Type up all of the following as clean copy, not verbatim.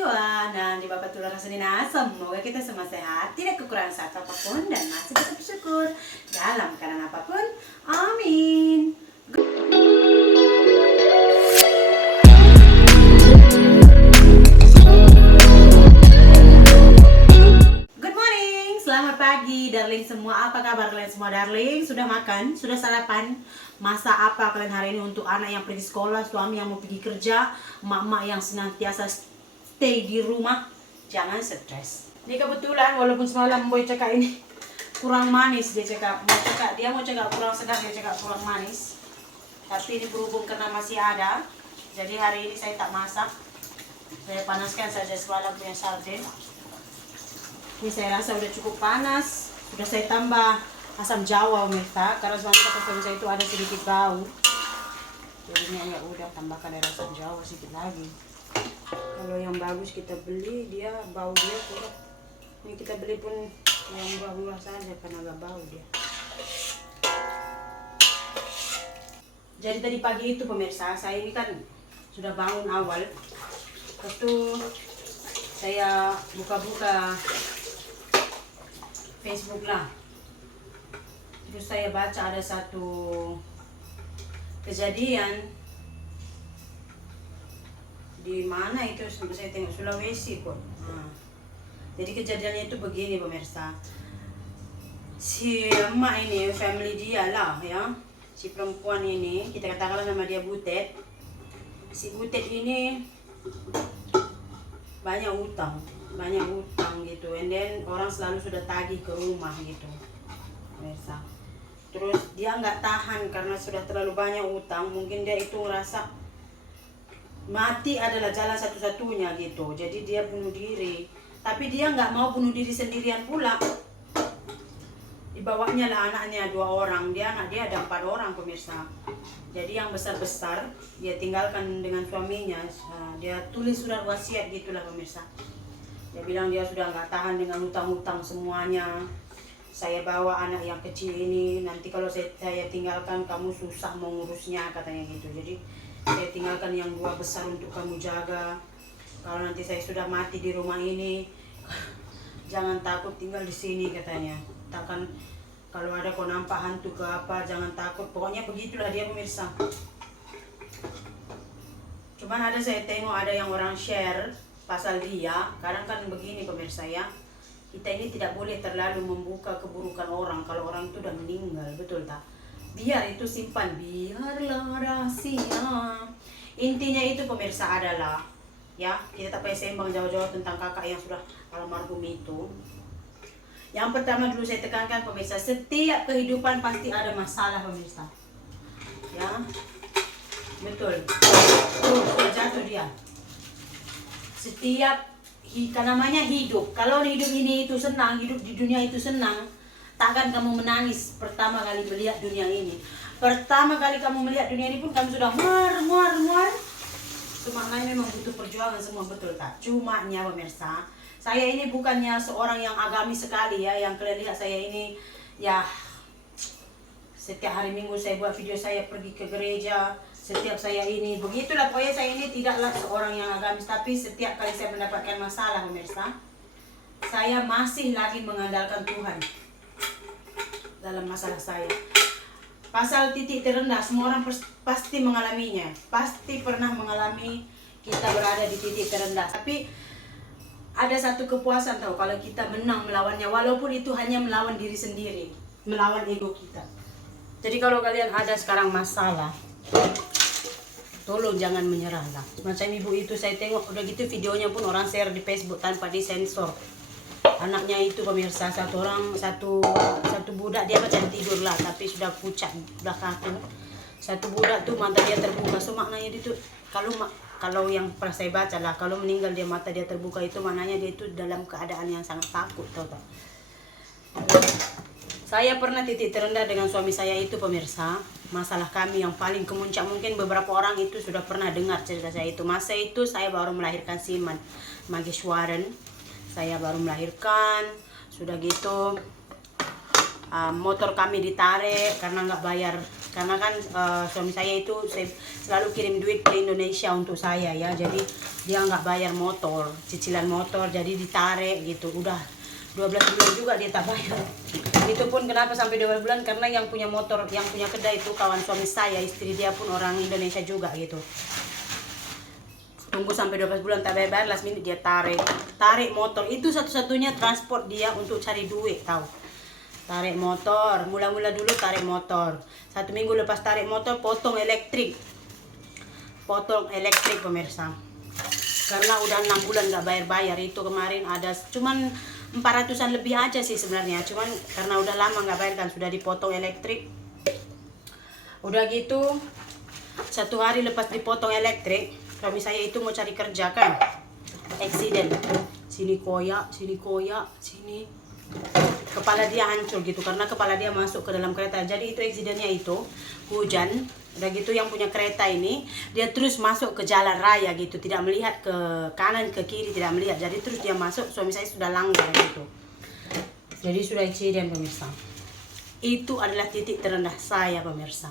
Najwa. Nah, di Bapak Tulang Senina, semoga kita semua sehat, tidak kekurangan satu apapun, dan masih bisa bersyukur dalam keadaan apapun. Amin. Good morning, selamat pagi darling semua. Apa kabar kalian semua darling? Sudah makan? Sudah sarapan? Masa apa kalian hari ini untuk anak yang pergi sekolah, suami yang mau pergi kerja, emak-emak yang senantiasa stay di rumah? Jangan stres. Ini kebetulan walaupun semalam boy cakap ini kurang manis, dia mau cakap kurang sedap, dia cakap kurang manis. Tapi ini berhubung karena masih ada, jadi hari ini saya tak masak. Saya panaskan saja semalam punya sarden. Ini saya rasa udah cukup panas. Sudah saya tambah asam jawa pemirsa, karena suami kata suami saya itu ada sedikit bau. Jadinya ya udah tambahkan air asam jawa sedikit lagi. Kalau yang bagus kita beli, dia bau dia kurang. Ini kita beli pun yang buah-buah saja karena agak bau dia. Jadi tadi pagi itu pemirsa, saya ini kan sudah bangun awal. Terus tuh saya buka-buka Facebook lah. Terus saya baca ada satu kejadian di mana itu, saya tengok Sulawesi kok. Jadi kejadiannya itu begini pemirsa. Si emak ini, family dia lah ya, si perempuan ini, kita katakanlah nama dia Butet. Si Butet ini banyak utang gitu, and then orang selalu sudah tagih ke rumah gitu pemirsa. Terus dia nggak tahan karena sudah terlalu banyak utang, mungkin dia itu ngerasa mati adalah jalan satu-satunya gitu, jadi dia bunuh diri. Tapi dia nggak mau bunuh diri sendirian pula, dibawanya lah anaknya 2 orang, anak dia ada 4 orang pemirsa. Jadi yang besar-besar dia tinggalkan dengan suaminya. Dia tulis surat wasiat gitulah pemirsa. Dia bilang dia sudah nggak tahan dengan hutang-hutang semuanya. Saya bawa anak yang kecil ini, nanti kalau saya tinggalkan kamu susah mau ngurusnya, katanya gitu. Jadi saya tinggalkan yang 2 besar untuk kamu jaga. Kalau nanti saya sudah mati di rumah ini, jangan takut tinggal di sini, katanya. Takkan kalau ada kau nampak hantu ke apa, jangan takut. Pokoknya begitulah dia pemirsa. Cuman ada saya tengok ada yang orang share pasal dia. Kadang kan begini pemirsa ya, kita ini tidak boleh terlalu membuka keburukan orang kalau orang itu udah meninggal, betul tak? Biar itu simpan, biarlah rahasia. Intinya itu pemirsa adalah ya, kita tak payah sembang jauh-jauh tentang kakak yang sudah almarhum itu. Yang pertama dulu saya tekankan pemirsa, setiap kehidupan pasti ada masalah pemirsa. Ya, betul. Tuh, sudah jatuh dia. Setiap namanya hidup. Kalau hidup ini itu senang, hidup di dunia itu senang, takkan kamu menangis pertama kali melihat dunia ini. Pertama kali kamu melihat dunia ini pun kamu sudah muar. Semaknanya memang butuh perjuangan semua, betul tak? Cumanya pemirsa, saya ini bukannya seorang yang agamis sekali ya, yang kalian lihat saya ini ya, setiap hari Minggu saya buat video saya pergi ke gereja, setiap saya ini begitulah, pokoknya saya ini tidaklah seorang yang agamis. Tapi setiap kali saya mendapatkan masalah pemirsa, saya masih lagi mengandalkan Tuhan dalam masalah saya. Pasal titik terendah, semua orang pasti mengalaminya, pasti pernah mengalami kita berada di titik terendah. Tapi ada satu kepuasan tahu kalau kita menang melawannya, walaupun itu hanya melawan diri sendiri, melawan ego kita. Jadi kalau kalian ada sekarang masalah, tolong jangan menyerah lah. Macam ibu itu saya tengok udah gitu videonya pun orang share di Facebook tanpa disensor. Anaknya itu pemirsa, satu budak, dia macam tidur lah tapi sudah pucat belakang tu. Satu budak tuh mata dia terbuka, so maknanya dia tuh kalau yang pernah saya baca lah, kalau meninggal dia mata dia terbuka itu maknanya dia itu dalam keadaan yang sangat takut, tahu tak? Saya pernah titik terendah dengan suami saya itu pemirsa. Masalah kami yang paling kemuncak, mungkin beberapa orang itu sudah pernah dengar cerita saya itu. Masa itu saya baru melahirkan si Mageshwaran. Saya baru melahirkan, sudah gitu motor kami ditarik karena nggak bayar karena kan suami saya itu selalu kirim duit ke Indonesia untuk saya ya, jadi dia nggak bayar motor, cicilan motor, jadi ditarik gitu. Udah 12 bulan juga dia tak bayar. Itu pun kenapa sampai 12 bulan, karena yang punya motor, yang punya kedai itu kawan suami saya, istri dia pun orang Indonesia juga gitu. Tunggu sampai 12 bulan tak bayar, last minute dia tarik motor. Itu satu-satunya transport dia untuk cari duit, tahu. Tarik motor, mula-mula dulu tarik motor. 1 minggu lepas tarik motor, potong elektrik pemirsa. Karena udah 6 bulan gak bayar-bayar. Itu kemarin ada cuman 400-an lebih aja sih sebenarnya. Cuman karena udah lama gak bayar kan, sudah dipotong elektrik. Udah gitu, 1 hari lepas dipotong elektrik, suami saya itu mau cari kerja kan. Accident. Sini koyak, sini. Kepala dia hancur gitu, karena kepala dia masuk ke dalam kereta. Jadi itu accidentnya itu hujan. Udah gitu yang punya kereta ini dia terus masuk ke jalan raya gitu, tidak melihat ke kanan ke kiri, tidak melihat. Jadi terus dia masuk, suami saya sudah langgar gitu. Jadi sudah accident pemirsa. Itu adalah titik terendah saya pemirsa.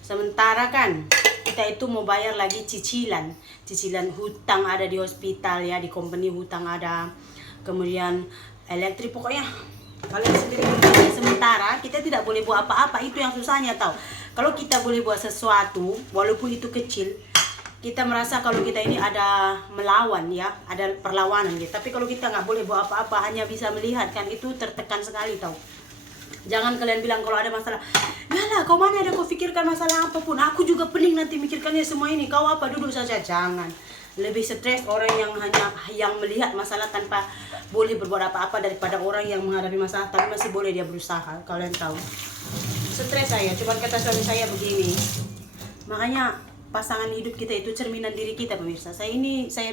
Sementara kan kita itu mau bayar lagi cicilan hutang ada di hospital ya, di company hutang ada, kemudian elektrik, pokoknya kalian sendiri. Sementara kita tidak boleh buat apa-apa, itu yang susahnya tahu. Kalau kita boleh buat sesuatu walaupun itu kecil, kita merasa kalau kita ini ada melawan ya, ada perlawanan gitu. Tapi kalau kita nggak boleh buat apa-apa, hanya bisa melihat kan, itu tertekan sekali tahu. Jangan kalian bilang kalau ada masalah, yalah kau mana ada kau pikirkan masalah apapun, aku juga pening nanti mikirkannya semua ini, kau apa, duduk saja. Jangan. Lebih stres orang yang melihat masalah tanpa boleh berbuat apa-apa daripada orang yang menghadapi masalah tapi masih boleh dia berusaha. Kalian tahu, stres saya. Cuman kata suami saya begini, makanya pasangan hidup kita itu cerminan diri kita pemirsa. Saya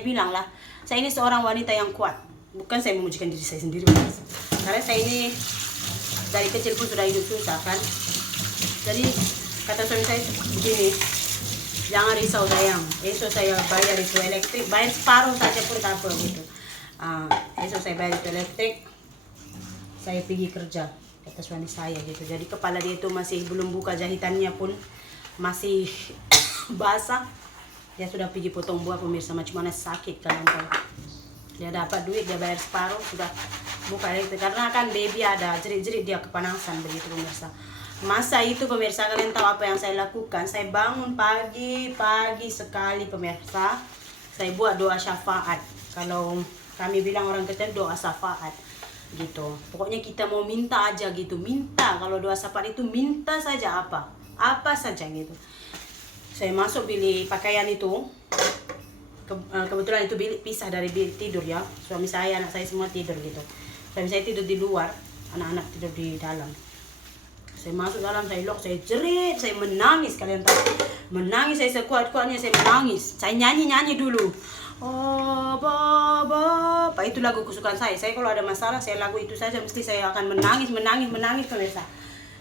bilang lah, saya ini seorang wanita yang kuat. Bukan saya memujikan diri saya sendiri pemirsa, karena saya ini dari kecil pun sudah hidup susah kan. Jadi kata suami saya begini, jangan risau sayang, esok saya bayar itu elektrik, bayar separuh saja pun tak apa gitu. Esok saya bayar itu elektrik, saya pergi kerja, kata suami saya gitu. Jadi kepala dia itu masih belum buka jahitannya pun masih basah. Dia sudah pergi potong buah pemirsa, macam mana sakit kalian tahu. Dia dapat duit, dia bayar separuh, sudah buka elektrik. Karena kan baby ada, jerit-jerit dia kepanasan begitu pemirsa. Masa itu pemirsa, kalian tahu apa yang saya lakukan? Saya bangun pagi sekali pemirsa. Saya buat doa syafaat. Kalau kami bilang orang kecil doa syafaat gitu. Pokoknya kita mau minta aja gitu. Minta, kalau doa syafaat itu minta saja apa saja gitu. Saya masuk bilik pakaian itu. Kebetulan itu bilik pisah dari bilik tidur ya. Suami saya, anak saya semua tidur gitu. Suami saya tidur di luar, anak-anak tidur di dalam. Saya masuk dalam, saya lock, saya jerit, saya menangis, kalian tahu. Menangis saya sekuat-kuatnya, saya menangis. Saya nyanyi dulu. Oh, Baba. Itu lagu kesukaan saya. Saya kalau ada masalah, saya lagu itu saja mesti saya akan menangis pemirsa.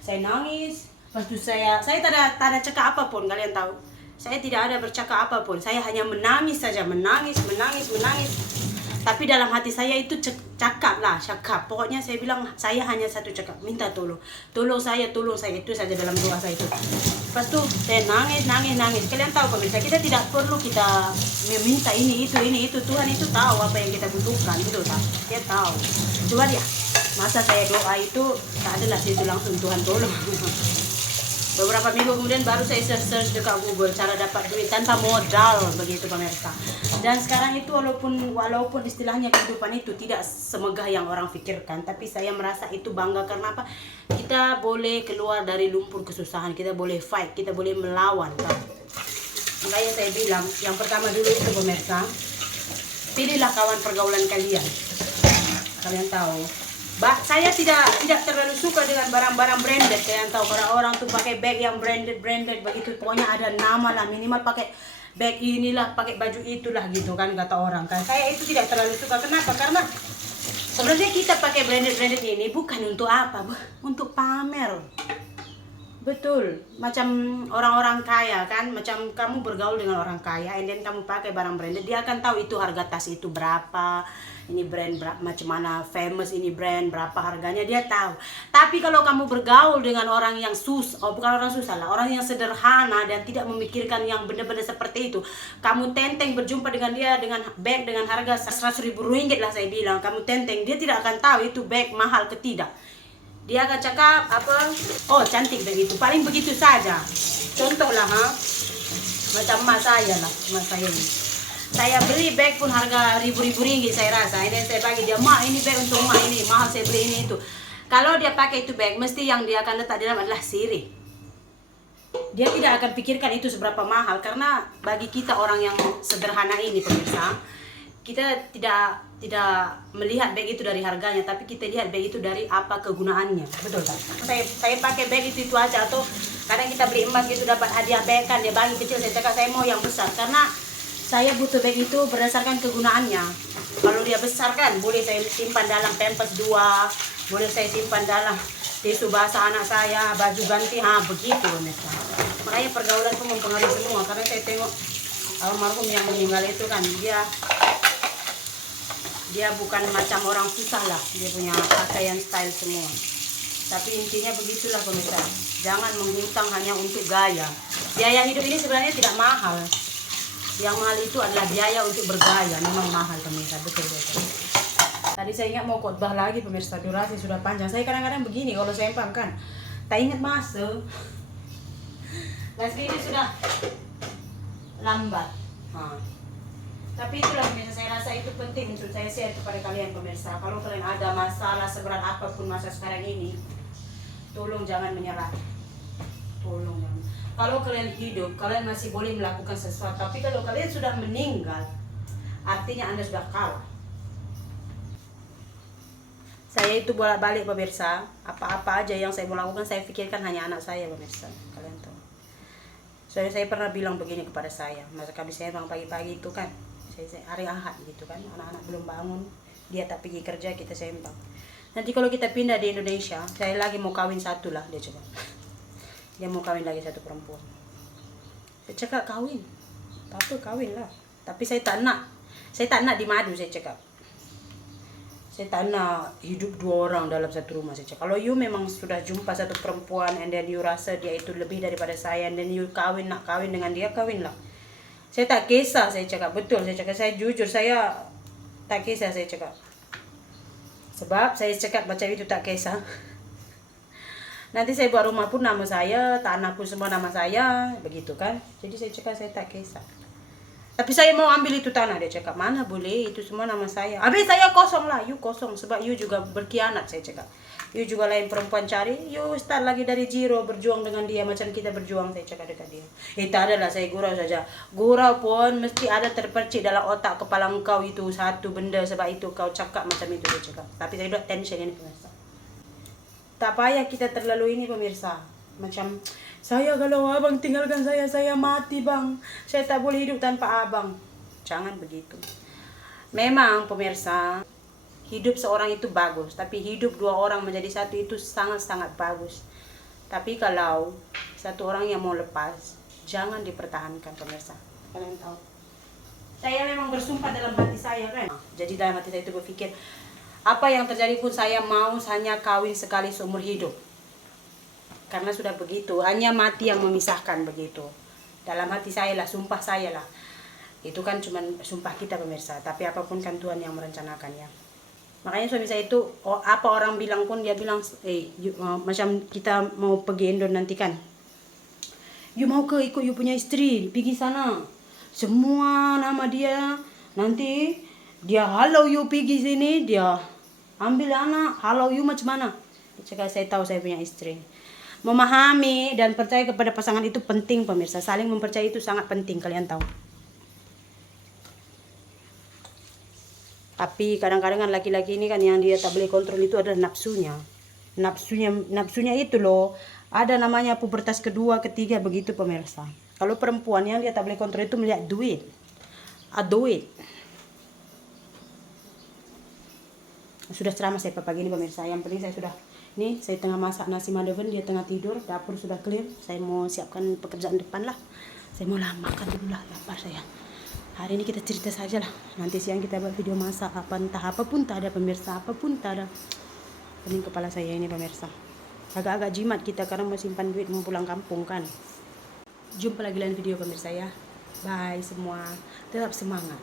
Saya nangis. Lepas itu saya tak ada cakap apapun, kalian tahu. Saya tidak ada bercakap apapun. Saya hanya menangis saja, menangis. Tapi dalam hati saya itu cakap. Pokoknya saya bilang, saya hanya satu cakap, minta tolong saya, itu saja dalam doa saya itu. Lepas itu saya nangis. Kalian tahu pemirsa, kita tidak perlu kita meminta ini itu. Tuhan itu tahu apa yang kita butuhkan gitu, tak? Dia tahu. Coba dia, masa saya doa itu tak adalah situ langsung Tuhan tolong. Beberapa minggu kemudian baru saya search dekat Google cara dapat duit tanpa modal begitu pemirsa. Dan sekarang itu walaupun istilahnya kehidupan itu tidak semegah yang orang pikirkan, tapi saya merasa itu bangga karena apa? Kita boleh keluar dari lumpur kesusahan, kita boleh fight, kita boleh melawan kan? Makanya saya bilang, yang pertama dulu itu pemirsa, pilihlah kawan pergaulan kalian. Kalian tahu, saya tidak terlalu suka dengan barang-barang branded. Kalian tahu, orang tuh pakai bag yang branded begitu, pokoknya ada nama lah, minimal pakai bag inilah, pakai baju itulah gitu kan, kata orang kan. Saya itu tidak terlalu suka. Kenapa? Karena sebenarnya kita pakai branded ini bukan untuk apa, untuk pamer. Betul, macam orang-orang kaya kan, macam kamu bergaul dengan orang kaya, and then kamu pakai barang branded, dia akan tahu itu harga tas itu berapa, ini brand berapa, macam mana famous ini brand, berapa harganya, dia tahu. Tapi kalau kamu bergaul dengan orang yang bukan orang susah lah, orang yang sederhana dan tidak memikirkan yang benda-benda seperti itu, kamu tenteng berjumpa dengan dia dengan bag dengan harga 100.000 ringgit lah saya bilang, kamu tenteng, dia tidak akan tahu itu bag mahal ke tidak. Dia akan cakap apa, oh cantik begitu, paling begitu saja. Contoh lah macam emak saya lah, emak saya ini, saya beli bag pun harga ribu-ribu ringgit saya rasa, ini saya bagi dia, mak ini bag untuk mak ini mahal, saya beli ini itu. Kalau dia pakai itu bag, mesti yang dia akan letak di dalam adalah sirih. Dia tidak akan pikirkan itu seberapa mahal, karena bagi kita orang yang sederhana ini pemirsa, kita tidak melihat bag itu dari harganya, tapi kita lihat bag itu dari apa kegunaannya, betul kan? Saya pakai bag itu aja, atau kadang kita beli emas gitu dapat hadiah bag kan, dia bagi kecil, saya cakap saya mau yang besar, karena saya butuh bag itu berdasarkan kegunaannya. Kalau dia besar kan, boleh saya simpan dalam pampers 2, boleh saya simpan dalam tisu basah anak saya, baju ganti, begitu misalnya. Makanya pergaulan itu mempengaruhi semua, karena saya tengok almarhum yang meninggal itu kan, dia bukan macam orang susah lah, dia punya pakaian style semua. Tapi intinya begitulah pemirsa, jangan menghutang hanya untuk gaya. Biaya hidup ini sebenarnya tidak mahal, yang mahal itu adalah biaya untuk bergaya, memang mahal pemirsa, betul. Tadi saya ingat mau khotbah lagi pemirsa, durasi sudah panjang. Saya kadang-kadang begini kalau saya kan, tak ingat masuk. Gas ini sudah lambat. Tapi itulah pemirsa, saya rasa itu penting untuk saya share kepada kalian pemirsa. Kalau kalian ada masalah seberat apapun masa sekarang ini, tolong jangan menyerah. Tolong jangan. Kalau kalian hidup, kalian masih boleh melakukan sesuatu. Tapi kalau kalian sudah meninggal, artinya Anda sudah kalah. Saya itu bolak-balik pemirsa, apa-apa aja yang saya mau lakukan, saya pikirkan hanya anak saya pemirsa. Kalian tahu. Soalnya saya pernah bilang begini kepada saya, masa kami saya memang pagi-pagi itu kan, saya hari Ahad gitu kan, anak-anak belum bangun, dia tak pergi kerja, kita sembang. Nanti kalau kita pindah di Indonesia, saya lagi mau kawin satu lah, dia coba. Dia mau kawin lagi satu perempuan. Saya cakap kawin, apa kawin lah. Tapi saya tak nak di madu, saya cakap. Saya tak nak hidup 2 orang dalam satu rumah, saya cakap. Kalau you memang sudah jumpa satu perempuan, and then you rasa dia itu lebih daripada saya, and then you nak kawin dengan dia, kawinlah. Saya tak kisah, saya cakap, betul, saya cakap, saya jujur, saya tak kisah, saya cakap. Sebab saya cakap macam itu tak kisah. Nanti saya buat rumah pun nama saya, tanah pun semua nama saya, begitu kan. Jadi saya cakap saya tak kisah. Tapi saya mau ambil itu tanah, dia cakap, mana boleh, itu semua nama saya. Habis saya kosong lah, you kosong, sebab you juga berkhianat, saya cakap. You juga lain perempuan cari, you start lagi dari zero, berjuang dengan dia macam kita berjuang, saya cakap dekat dia. Tak adalah, saya gurau saja. Gurau pun mesti ada terpercik dalam otak kepala engkau itu satu benda, sebab itu kau cakap macam itu, dia cakap. Tapi saya udah tension ini pemirsa. Tak payah kita terlalu ini pemirsa. Macam, saya kalau abang tinggalkan saya mati bang. Saya tak boleh hidup tanpa abang. Jangan begitu. Memang pemirsa, hidup seorang itu bagus, tapi hidup 2 orang menjadi satu itu sangat-sangat bagus. Tapi kalau satu orang yang mau lepas, jangan dipertahankan pemirsa. Kalian tahu, saya memang bersumpah dalam hati saya kan. Jadi dalam hati saya itu berpikir, apa yang terjadi pun saya mau hanya kawin sekali seumur hidup. Karena sudah begitu, hanya mati yang memisahkan begitu. Dalam hati saya lah, sumpah saya lah. Itu kan cuma sumpah kita pemirsa, tapi apapun kan Tuhan yang merencanakan ya. Makanya suami saya itu, apa orang bilang pun dia bilang, macam kita mau pergi Indo nanti kan. You mau ke ikut you punya istri, pergi sana. Semua nama dia, nanti dia halau you pergi sini, dia ambil anak, halau you macam mana. Dia cakap, saya tahu saya punya istri. Memahami dan percaya kepada pasangan itu penting pemirsa. Saling mempercayai itu sangat penting, kalian tahu. Tapi kadang-kadang kan laki-laki ini kan yang dia tak boleh kontrol itu adalah nafsunya. Nafsunya itu loh. Ada namanya pubertas kedua, ketiga begitu pemirsa. Kalau perempuan yang dia tak boleh kontrol itu melihat duit. Duit. Sudah ceramah saya pagi ini pemirsa. Yang penting saya sudah Nih saya tengah masak nasi Mandaven, dia tengah tidur, dapur sudah clear. Saya mau siapkan pekerjaan depan lah. Saya mau lah makan dulu lah, lapar saya. Hari ini kita cerita saja lah. Nanti siang kita buat video masak apa, entah apapun tak ada pemirsa, apapun tak ada. Pening kepala saya ini pemirsa. Agak-agak jimat kita karena mau simpan duit mau pulang kampung kan. Jumpa lagi lain video pemirsa ya. Bye semua. Tetap semangat.